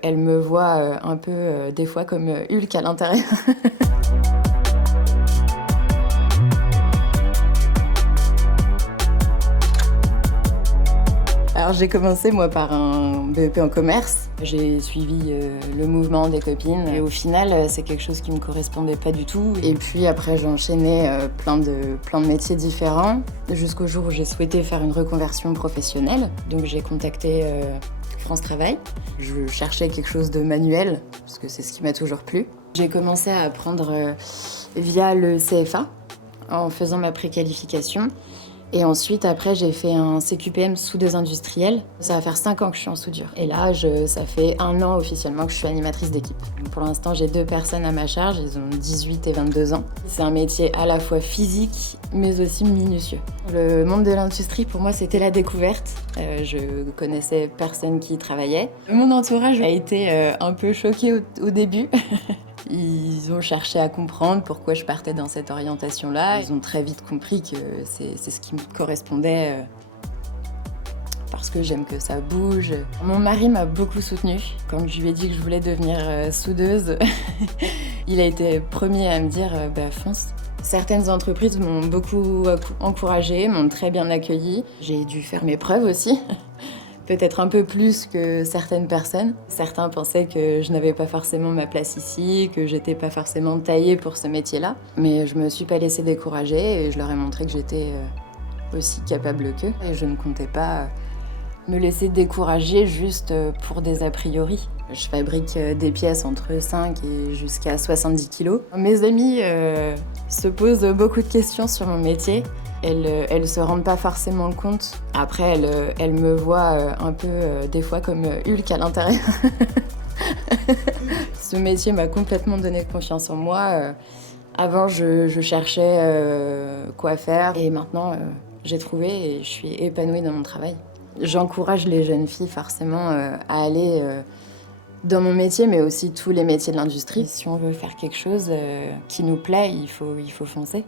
Elle me voit un peu des fois comme Hulk à l'intérieur. Alors j'ai commencé moi par un BEP en commerce. J'ai suivi le mouvement des copines et au final c'est quelque chose qui me correspondait pas du tout. Et puis après j'ai enchaîné plein de métiers différents jusqu'au jour où j'ai souhaité faire une reconversion professionnelle. Donc j'ai contacté France Travail. Je cherchais quelque chose de manuel parce que c'est ce qui m'a toujours plu. J'ai commencé à apprendre via le CFA en faisant ma préqualification. Et ensuite, après, j'ai fait un CQPM soudeuse industrielle. Ça va faire 5 ans que je suis en soudure. Et là, ça fait 1 an officiellement que je suis animatrice d'équipe. Pour l'instant, j'ai 2 personnes à ma charge. Ils ont 18 et 22 ans. C'est un métier à la fois physique, mais aussi minutieux. Le monde de l'industrie, pour moi, c'était la découverte. Je connaissais personne qui y travaillait. Mon entourage a été un peu choqué au début. Ils ont cherché à comprendre pourquoi je partais dans cette orientation-là. Ils ont très vite compris que c'est ce qui me correspondait parce que j'aime que ça bouge. Mon mari m'a beaucoup soutenue. Quand je lui ai dit que je voulais devenir soudeuse, il a été premier à me dire bah fonce. Certaines entreprises m'ont beaucoup encouragée, m'ont très bien accueillie. J'ai dû faire mes preuves aussi. Peut-être un peu plus que certaines personnes. Certains pensaient que je n'avais pas forcément ma place ici, que j'étais pas forcément taillée pour ce métier-là. Mais je me suis pas laissée décourager et je leur ai montré que j'étais aussi capable qu'eux. Et je ne comptais pas me laisser décourager juste pour des a priori. Je fabrique des pièces entre 5 et jusqu'à 70 kilos. Mes amis se posent beaucoup de questions sur mon métier. Elles se rendent pas forcément compte. Après, elles me voient un peu des fois comme Hulk à l'intérieur. Ce métier m'a complètement donné confiance en moi. Avant, je cherchais quoi faire et maintenant, j'ai trouvé et je suis épanouie dans mon travail. J'encourage les jeunes filles forcément à aller dans mon métier, mais aussi tous les métiers de l'industrie. Si on veut faire quelque chose qui nous plaît, il faut foncer.